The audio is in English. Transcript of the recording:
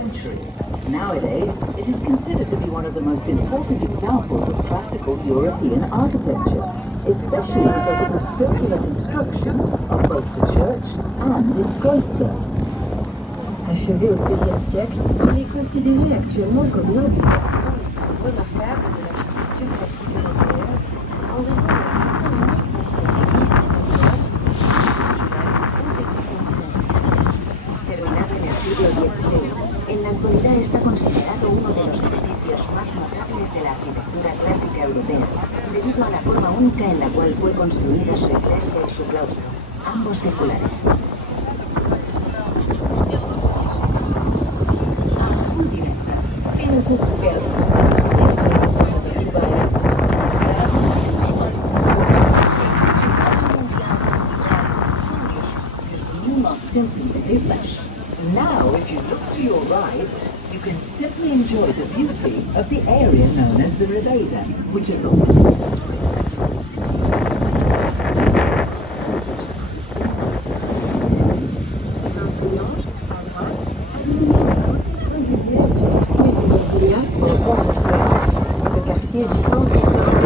century. Nowadays, it is considered to be one of the most important examples of classical European architecture, especially because of the circular construction of both the church and its cloister. Achevé au XVIe siècle, il est considéré actuellement comme l'un des bâtiments les plus remarquables de l'architecture classique européenne, en raison de la façon unique dont son église y centrale et son clair ont été construits. Terminado en el siglo XVI, en la actualidad está considerado uno de los edificios más notables de la arquitectura clásica europea, debido a la forma única en la cual fue construida su iglesia y su claustro, ambos circulares. Apenas observa a zona da Ribeira, Now, if you look to your right, you can simply enjoy the beauty of the area known as the Rabelo, which along the east sector of the city